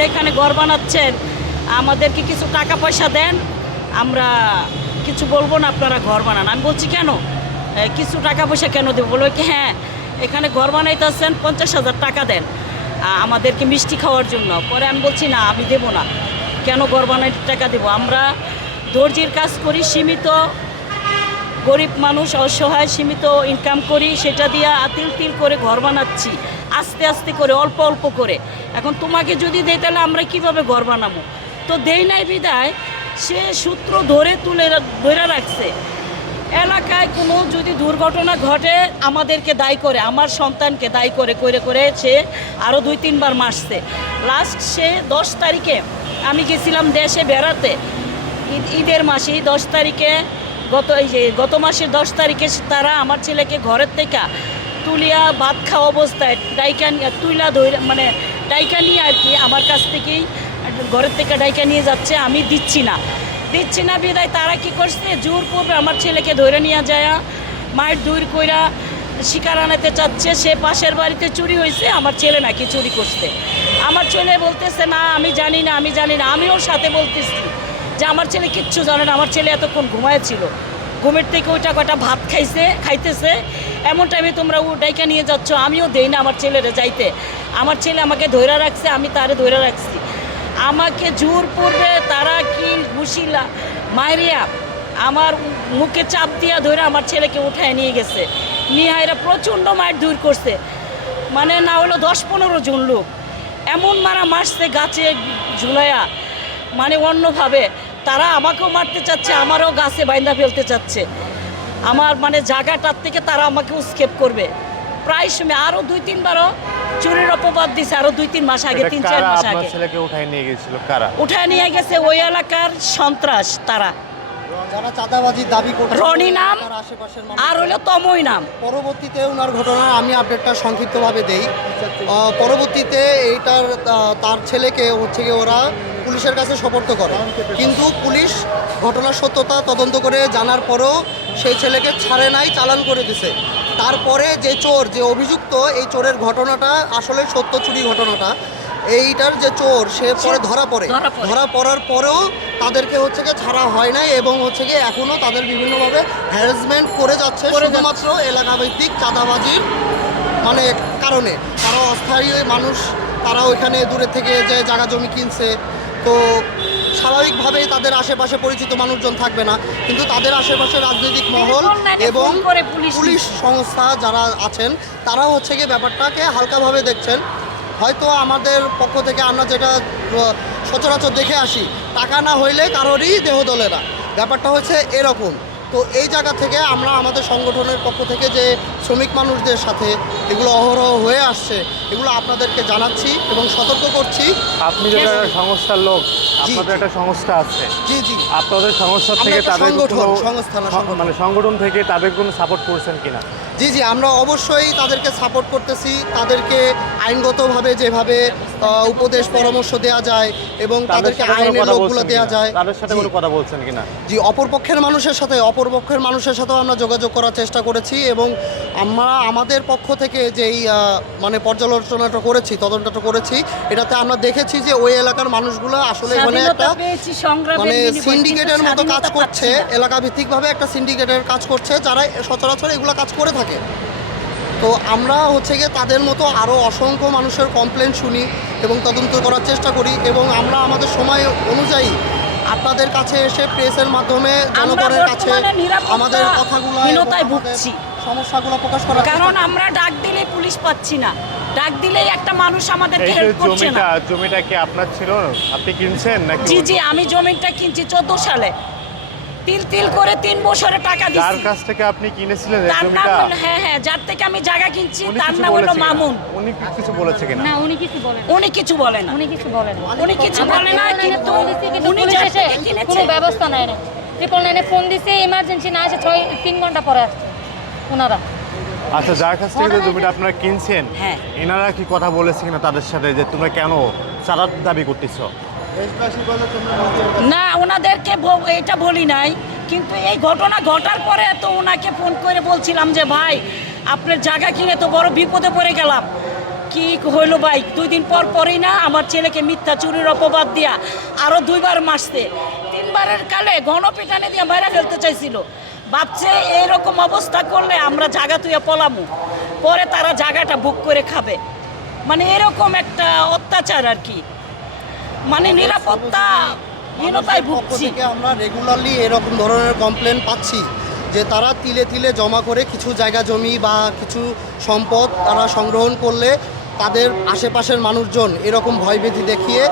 আপনারা এখানে ঘর বানাচ্ছেন, আমাদেরকে কিছু টাকা পয়সা দেন, আমরা কিছু বলবো না, আপনারা ঘর বানান। আমি বলছি কেন, কিছু টাকা পয়সা কেন দেবো? বলবো কি হ্যাঁ এখানে ঘর বানাইতেছেন, 50,000 টাকা দেন আমাদেরকে মিষ্টি খাওয়ার জন্য। পরে আমি বলছি না, আমি দেবো না, কেন ঘর বানাইতে টাকা দেবো? আমরা দর্জির কাজ করি, সীমিত গরিব মানুষ, অসহায়, সীমিত ইনকাম করি, সেটা দিয়ে তিল তিল করে ঘর বানাচ্ছি, আস্তে আস্তে করে, অল্প অল্প করে। এখন তোমাকে যদি দেই তাহলে আমরা কিভাবে ঘর বানাবো? তো দেই নাই বিদায় সে সূত্র ধরে ধরে রাখছে। এলাকায় কোনো যদি দুর্ঘটনা ঘটে আমাদেরকে দায়ী করে, আমার সন্তানকে দায়ী করে করে করে সে আরও 2-3 বার মারছে। লাস্ট সে 10 তারিখে আমি গেছিলাম দেশে বেড়াতে, ঈদের মাসে 10 তারিখে, গত মাসের 10 তারিখে তারা আমার ছেলেকে ঘরের থেকে তুলিয়া ভাত খাওয়া অবস্থায় ডাইকা নিয়ে আর কি আমার কাছ থেকেই ঘরের থেকে ডাইকা নিয়ে যাচ্ছে। আমি দিচ্ছি না বিদায় তারা কি করছে, জোর করবে আমার ছেলেকে ধরে নিয়ে যায়, মায়ের দূর কইরা শিকার আনাতে চাচ্ছে। সে পাশের বাড়িতে চুরি হয়েছে, আমার ছেলে নাকি চুরি করছে। আমার ছেলে বলতেছে না আমি জানি না। আমি ওর সাথে বলতেছি যে আমার ছেলে কিচ্ছু জানে না, আমার ছেলে এতক্ষণ ঘুমায়ছিল, ঘুমের থেকে ওইটা কটা ভাত খাইতেছে, এমন টাইমে তোমরা ও ডাইকা নিয়ে যাচ্ছ। আমিও দেই না আমার ছেলেরা যাইতে, আমার ছেলে আমাকে ধরে রাখছে, আমি তারে ধরে রাখছি। আমাকে জোর পড়বে তারা কি ঘুষিলা মায়েরিয়া আমার মুখে চাপ দিয়া ধরে আমার ছেলেকে উঠায় নিয়ে গেছে। নিহাইরা প্রচণ্ড মায়ের দূর করছে, মানে না হলো 10-15 জন লোক এমন মারছে গাছে ঝুলাইয়া, মানে অন্যভাবে তারা আমাকেও মারতে চাচ্ছে, আমারও গাছে বাইন্দা ফেলতে চাচ্ছে। আমার মানে জায়গাটার থেকে তারা আমাকে স্কেপ করবে প্রায় সময়। আরও 2-3 বারও চুরির অপবাদ দিছে, আরও 2-3 মাস আগে, 3-4 মাস আগে। ছেলেকে উঠায় নিয়ে গেছিল কারা? উঠায় নিয়ে গেছে ওই এলাকার সন্ত্রাস, তারা যারা চাঁদাবাজির দাবি করছে, রনি নাম তার আশেপাশের মানুষ। আর হলো তমই নাম। পরবর্তীতে ওনার ঘটনা আমি আপডেটটা সংক্ষিপ্তভাবে দেই। পরবর্তীতে এইটার তার ছেলেকে হচ্ছে গিয়ে ওরা পুলিশের কাছে সোপর্দ করে, কিন্তু পুলিশ ঘটনার সত্যতা তদন্ত করে জানার পরেও সেই ছেলেকে ছাড়ে নাই, চালান করে দিছে। তারপরে যে অভিযুক্ত, এই চোরের ঘটনাটা আসলে সত্য, চুরি ঘটনাটা, এইটার যে চোর সে পরে ধরা পড়ার পরেও তাদেরকে হচ্ছে গিয়ে ছাড়া হয় নাই, এবং হচ্ছে গিয়ে এখনও তাদের বিভিন্নভাবে হ্যারাসমেন্ট করে যাচ্ছে শুধুমাত্র এলাকাভিত্তিক চাঁদাবাজির মানে কারণে। তারা অস্থায়ী মানুষ, তারা ওইখানে দূরে থেকে যে জায়গা জমি কিনছে, তো স্বাভাবিকভাবেই তাদের আশেপাশে পরিচিত মানুষজন থাকবে না, কিন্তু তাদের আশেপাশে রাজনৈতিক মহল এবং পুলিশ সংস্থা যারা আছেন তারা হচ্ছে গিয়ে ব্যাপারটাকে হালকাভাবে দেখছেন। হয়তো আমাদের পক্ষ থেকে আমরা যেটা সচরাচর দেখে আসি, টাকা না হইলে কারোরই দেহ দলে না, ব্যাপারটা হচ্ছে এরকম। তো এই জায়গা থেকে আমরা আমাদের সংগঠনের পক্ষ থেকে যে শ্রমিক মানুষদের সাথে এগুলো অহরহ হয়ে আসছে, এগুলো আপনাদেরকে জানাচ্ছি এবং সতর্ক করছি। আপনি যেটা সংস্থার লোক, আপনাদের একটা সংস্থা আছে, জি আপনাদের সংস্থা থেকে তাদের মানে সংগঠন থেকে তাদের কোনো সাপোর্ট করছেন কিনা? জি আমরা অবশ্যই তাদেরকে সাপোর্ট করতেছি। তাদেরকে আইনগতভাবে যেভাবে উপদেশ পরামর্শ দেওয়া যায় এবং তাদেরকে আইনের লোকগুলো দেওয়া যায়, তাদের সাথে কোনো কথা বলছেন কিনা? জি, অপরপক্ষের মানুষের সাথেও আমরা যোগাযোগ করার চেষ্টা করেছি, এবং আমরা আমাদের পক্ষ থেকে যেই মানে পর্যালোচনাটা করেছি, তদন্তটা করেছি, এটাতে আমরা দেখেছি যে ওই এলাকার মানুষগুলো আসলে এখানে একটা মানে সিন্ডিকেটের মতো কাজ করছে, এলাকা ভিত্তিকভাবে একটা সিন্ডিকেটের কাজ করছে, যারা সচরাচর এগুলো কাজ করে থাকে। তো আমরা হচ্ছে গিয়ে তাদের মতো আরও অসংখ্য মানুষের কমপ্লেন শুনি এবং তদন্ত করার চেষ্টা করি, এবং আমরা আমাদের সময় অনুযায়ী আপনাদের কাছে এসে প্রেসের মাধ্যমে জনগণের কাছে আমাদের কথাগুলো, সমস্যাগুলো প্রকাশ করার, কারণ আমরা ডাক দিলে পুলিশ পাচ্ছি না, ডাক দিলেই একটা মানুষ আমাদেরকে হেল্প করছে না। জমিটা কি আপনার ছিল? আপনি কিনছেন নাকি? জি আমি জমিটা কিনছি 14 সালে, তিল করে 3 বছরে টাকা দিয়েছি। যার কাছ থেকে আপনি কিনেছিলেন তার জমিটা? নাম হ্যাঁ যার থেকে আমি জায়গা কিনছি তার নাম হলো মামুন। উনি কিছু বলেছে কিনা? না, উনি কিছু বলেন না। উনি কিছু বলে না, কিন্তু উনি যার থেকে কিনেছে কোনো ব্যবস্থা নেয় না। 999 ফোন দিছে, ইমার্জেন্সি না আসে 3 ঘন্টা পরে আসছে ওনারা। আচ্ছা, যার কাছ থেকে জমিটা আপনারা কিনছেন, হ্যাঁ, এনারা কি কথা বলেছে কিনা তাদের সাথে যে তোমরা কেন চাঁদা দাবি করতেছো? না, ওনাদেরকে এটা বলি নাই, কিন্তু এই ঘটনা ঘটার পরে তো ওনাকে ফোন করে বলছিলাম যে ভাই আপনার জায়গা কিনে তো বড় বিপদে পড়ে গেলাম, কি হইলো ভাই, 2 দিন পর পরেই না আমার ছেলেকে মিথ্যা চুরির অপবাদ দিয়া আরো 2বার মারছে। 3বারের কালে গণপিটানে দিয়ে মারা ফেলতে চাইছিল। ভাবছে এইরকম অবস্থা করলে আমরা জায়গা তুইয়া পলামু, পরে তারা জায়গাটা বুক করে খাবে। মানে এরকম একটা অত্যাচার আর কি, মানে নিরাপত্তা হীনতায় পক্ষ ভুগছি। থেকে আমরা রেগুলারলি এরকম ধরনের কমপ্লেন পাচ্ছি যে তারা তিলে তিলে জমা করে কিছু জায়গা জমি বা কিছু সম্পদ তারা সংগ্রহণ করলে তাদের আশেপাশের মানুষজন এরকম ভয়ভীতি দেখিয়ে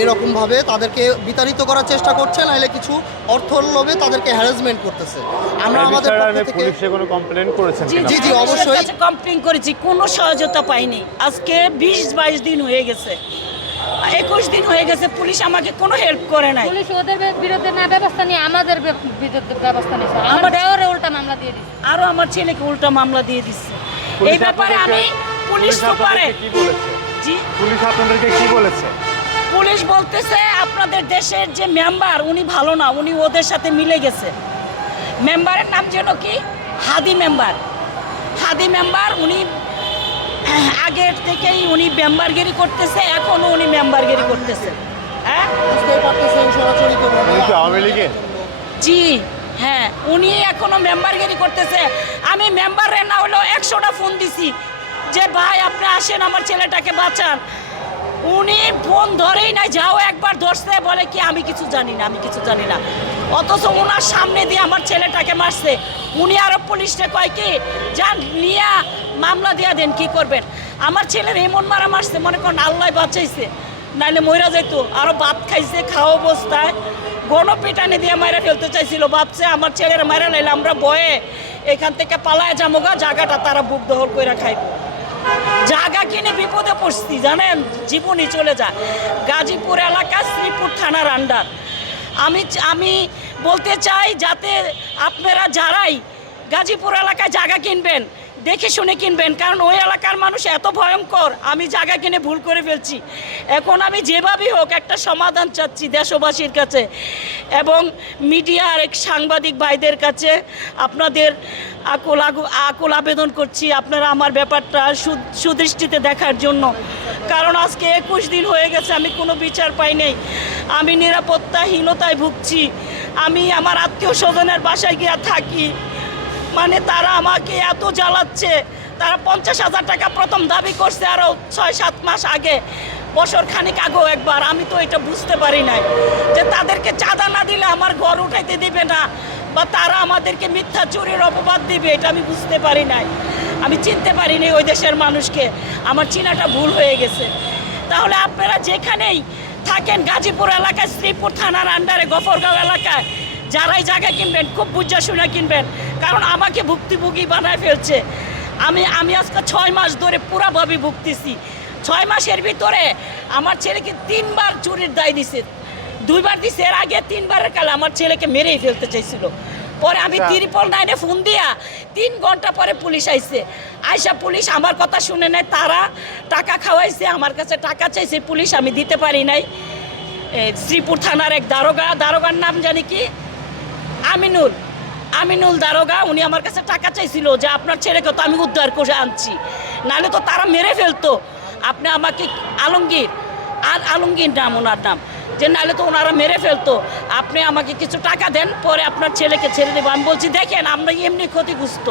এরকমভাবে তাদেরকে বিতাড়িত করার চেষ্টা করছে, নাহলে কিছু অর্থর লোভে তাদেরকে হ্যারাসমেন্ট করতেছে। আমরা আমাদের পক্ষ থেকে পুলিশে কোনো কমপ্লেন করেছেন কিনা? জি, অবশ্যই। কমপ্লেন করেছি, কোনো সহযোগিতা পাইনি। আজকে 20-22 দিন হয়ে গেছে, 21 দিন হয়ে গেছে, পুলিশ আমাকে কোনো হেল্প করে নাই। পুলিশ ওদের বিরুদ্ধে না ব্যবস্থা নিয়ে আমাদের বিরুদ্ধে ব্যবস্থা নিয়েছে। আমার আমার- দেওয়ারে উল্টা মামলা দিয়ে দিচ্ছে। আরো আমার ছেলেকে উল্টা মামলা দিয়ে দিচ্ছে। পুলিশ এই ব্যাপারে আমি আপনাদেরকে- পুলিশ সুপারে আপনাদেরকে কি বলেছে? জি, পুলিশ আপনাদেরকে কি বলেছে? পুলিশ বলতেছে আপনাদের দেশের যে মেম্বার উনি ভালো না, উনি ওদের সাথে মিলে গেছে। মেম্বারের নাম যেন কি হাদি মেম্বার। হাদি মেম্বার উনি আগের থেকেই উনি মেম্বারগিরি করতেছে, এখনও উনি মেম্বারগিরি করতেছে। হ্যাঁ বুঝতেই পারতেছেন সরাসরি উনি কি আওয়ামী লীগের? জি, হ্যাঁ, উনি এখনো মেম্বারগিরি করতেছে। আমি মেম্বারে না হলেও 100টা ফোন দিছি যে ভাই আপনি আসেন আমার ছেলেটাকে বাঁচান। উনি ফোন ধরেই নাই, যাও একবার ধরছে, বলে কি আমি কিছু জানি না, আমি কিছু জানি না। অথচ ওনার সামনে দিয়ে আমার ছেলেটাকে মারছে। উনি আরো পুলিশকে কয় কি যান নিয়ে মামলা দিয়া দেন, কি করবেন। আমার ছেলের এমন মারা মারছে, মনে করেন আল্লাহ বাঁচাইছে, নাইলে মইরা যাইতো। আরো ভাত খাইছে, খাওয়া অবস্থায় গণপিটানি দিয়ে মারা ফেলতে চাইছিল। ভাবছে আমার ছেলের মারা লাইলে আমরা বয়ে এখান থেকে পালায় যামোগা, জায়গাটা তারা বুক দখল করে খাইব। জায়গা কিনে বিপদে পড়ছি জানেন, জীবনই চলে যায়। গাজীপুর এলাকা, শ্রীপুর থানার আন্ডার। আমি বলতে চাই যাতে আপনারা যারাই গাজীপুর এলাকায় জায়গা কিনবেন দেখে শুনে কিনবেন, কারণ ওই এলাকার মানুষ এত ভয়ঙ্কর। আমি জায়গা কিনে ভুল করে ফেলছি। এখন আমি যেভাবেই হোক একটা সমাধান চাচ্ছি দেশবাসীর কাছে এবং মিডিয়ার এক সাংবাদিক ভাইদের কাছে। আপনাদের আকুল আবেদন করছি আপনারা আমার ব্যাপারটা সুদৃষ্টিতে দেখার জন্য, কারণ আজকে 21 দিন হয়ে গেছে আমি কোনো বিচার পাই নাই। আমি নিরাপত্তাহীনতায় ভুগছি। আমি আমার আত্মীয় স্বজনের বাসায় গিয়ে থাকি, মানে তারা আমাকে এত জ্বালাচ্ছে। তারা 50,000 টাকা প্রথম দাবি করছে আরও 6-7 মাস আগে, বছর খানিক আগেও একবার। আমি তো এটা বুঝতে পারি নাই যে তাদেরকে চাঁদা না দিলে আমার ঘর উঠাইতে দিবে না, বা তারা আমাদেরকে মিথ্যা চুরির অপবাদ দিবে, এটা আমি বুঝতে পারি নাই। আমি চিনতে পারিনি ওই দেশের মানুষকে, আমার চিনাটা ভুল হয়ে গেছে। তাহলে আপনারা যেখানেই থাকেন, গাজীপুর এলাকায়, শ্রীপুর থানার আন্ডারে গফরগাঁও এলাকায় যারাই জায়গা কিনবেন খুব বুঝা শুনে কিনবেন, কারণ আমাকে ভুক্তভোগী বানায় ফেলছে। আমি আজকে 6 মাস ধরে পুরাভাবে ভুগতেছি। 6 মাসের ভিতরে আমার ছেলেকে 3বার চুরির দায় দিছে, 2বার দিছে। এর আগে 3বারের কালে আমার ছেলেকে মেরেই ফেলতে চাইছিল। পরে আমি 999-এ ফোন দিয়া 3 ঘন্টা পরে পুলিশ আইছে। আইসা পুলিশ আমার কথা শুনে নেয়, তারা টাকা খাওয়াইছে, আমার কাছে টাকা চাইছে পুলিশ, আমি দিতে পারি নাই। শ্রীপুর থানার এক দারোগার নাম জানি কি আমিনুল দারোগা, উনি আমার কাছে টাকা চাইছিল যে আপনার ছেলেকে তো আমি উদ্ধার করে আনছি, নাহলে তো তারা মেরে ফেলতো। আপনি আমাকে আলমগীর নাম ওনার নাম, যে নাহলে তো ওনারা মেরে ফেলতো। আপনি আমাকে কিছু টাকা দেন, পরে আপনার ছেলেকে ছেড়ে দেবো। আমি বলছি দেখেন আমরা এমনি ক্ষতিগ্রস্ত,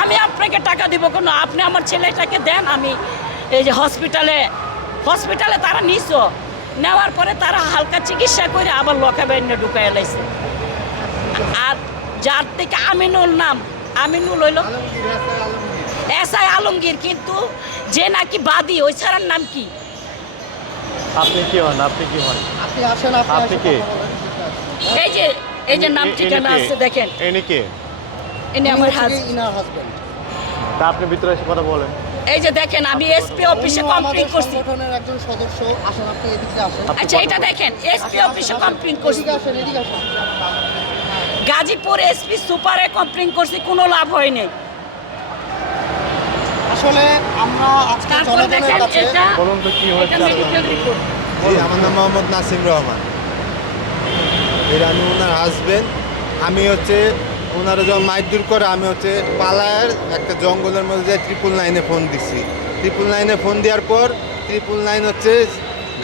আমি আপনাকে টাকা দিব কেন, আপনি আমার ছেলেটাকে দেন। আমি এই যে হসপিটালে তারা নেওয়ার পরে তারা হালকা চিকিৎসা করে আবার লকাবাইনে ঢুকাই লাইছে। আর যার থেকে আমিনুল হইল এসআই আলমগীর, কিন্তু যে নাকি বাদী ওই ছাড়ার নাম কি? আপনি কি হন? আপনি কি হন? আপনি আসেন, আপনি কে? এই যে নাম ঠিকানা আছে দেখেন, এনে কে? ইনি আমার হাজবেন্ড। Inner husband. তা আপনি ভিতরে এসে কথা বলেন। এই যে দেখেন আমি এসপি অফিসে কমপ্লেইন করছি। সংগঠনের একজন সদস্য। আসেন, আপনি এদিকে আসেন। আচ্ছা এটা দেখেন এসপি অফিসে কমপ্লেইন করছি, এদিকে আসেন, এদিকে আসেন। গাজীপুর এসপি সুপারে কমপ্লেইন করছি, কোনো লাভ হয়নি। আসলে আমরা আজকে তারপরে জনগণের দেখেন কাছে এটা বলুন তো কি হয়েছে মেডিকেল রিপোর্ট। জি, আমার নাম মোহাম্মদ নাসিম রহমান। এর আমি ওনার হাজবেন্ড। আমি ওনারা যখন মাইর দূর করে আমি পালায়ের একটা জঙ্গলের মধ্যে 999-এ ফোন দিছি। 999-এ ফোন দেওয়ার পর 999 হচ্ছে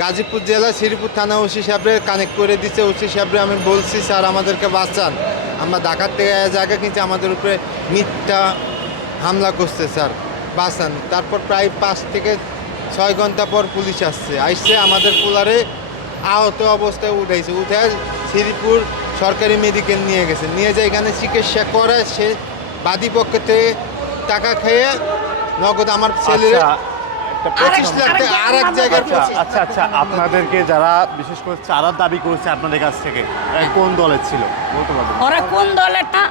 গাজীপুর জেলা শ্রীপুর থানা ওসি সাহেবরে কানেক্ট করে দিচ্ছে। ওসি সাহেবরে আমি বলছি স্যার আমাদেরকে বাঁচান, আমরা ঢাকার থেকে জায়গা কিন্তু আমাদের উপরে মিথ্যা হামলা করছে স্যার, বাঁচান। তারপর প্রায় 5 থেকে 6 ঘন্টা পর পুলিশ আসছে আমাদের পোলারে আহত অবস্থায় উঠে শ্রীপুর সরকারি মেডিকেল নিয়ে গেছে, নিয়ে যায় এখানে চিকিৎসা করে। সে বাদী পক্ষ থেকে টাকা খেয়ে নগদ আমার ছেলের আচ্ছা, একটা 25 লাখ টাকা আর এক জায়গায় আচ্ছা আচ্ছা, আপনাদেরকে যারা বিশেষ করে চাঁদার দাবি করেছে আপনাদের কাছ থেকে কোন দলের ছিল বলতে পারবেন? ওরা কোন দলেরটা